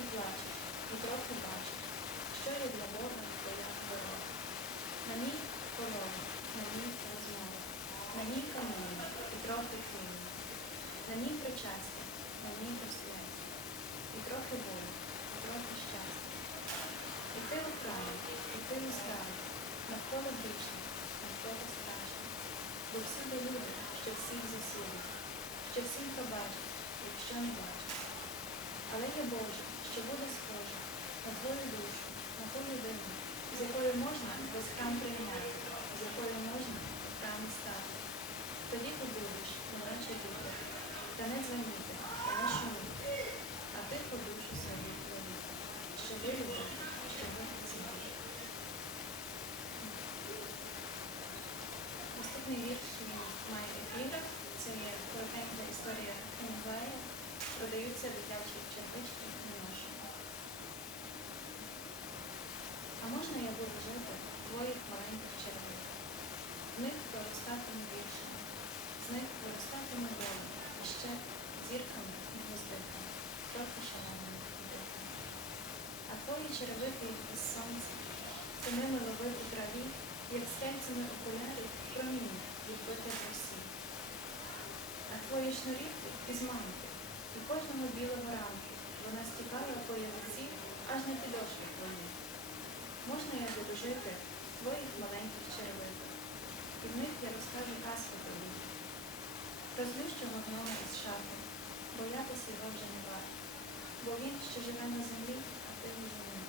і плаче, і трохи бачить, що є для Бога твоя дорога. На ній колона, на ній розмови, на ній каміння, і трохи хвилі, на ній причастя, на ній просвяті, і трохи болю, і трохи щастя. І ти у і ти не здраві, навколо вічно, навколо страшно. Бо всюди люди, що всіх зусилля, що всіх побачить, якщо не бачить. Але є Боже що буде схоже на твою душу, на ту людину, з якою можна весь храм прийняти, з якою можна храмі стати. Тоді ти будеш, неначе діти, та не дзвоніти, та не шуміти, а тихо душу свою творити, що ви любите, що ви цінуєте. Наступний вірш має епіграф. Це є коротенька історія Хемінгуея. Продаються дитячі черпички не ношу. А можна я буду жити в твоїх маленьких червиках? В них виростатиме вічно, з них виростатиме доля, а ще зірками і гвоздиками, трохи шаленими дихами. А твої черевики із сонця, ти ними ловив у траві, як стельцями окулярів проміння відбити в росі. А твої шнурівки із манки, і кожного білого ранку вона стікала по ялиці аж на підошви твої. Можна я буду жити твоїх маленьких черевиках, і в них я розкажу казку тобі. Про злющого гнома із шафи, боятись його вже не варто, бо він ще живе на землі, а ти вже ні.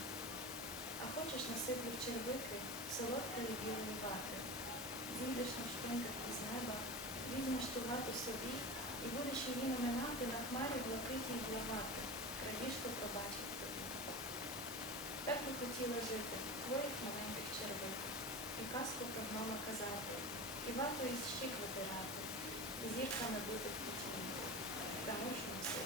А хочеш насиплю в червики солодкої білої вати, зійдеш на шпинках із неба, візьмеш ту вату собі і будеш її наминати на хмарі блакиті й благати, крадіжку пробачить тобі. Так би хотіла жити твоїх маленьких червиках, і казку про казати, і вату із щік витирати, зірками бути включені, тому що ми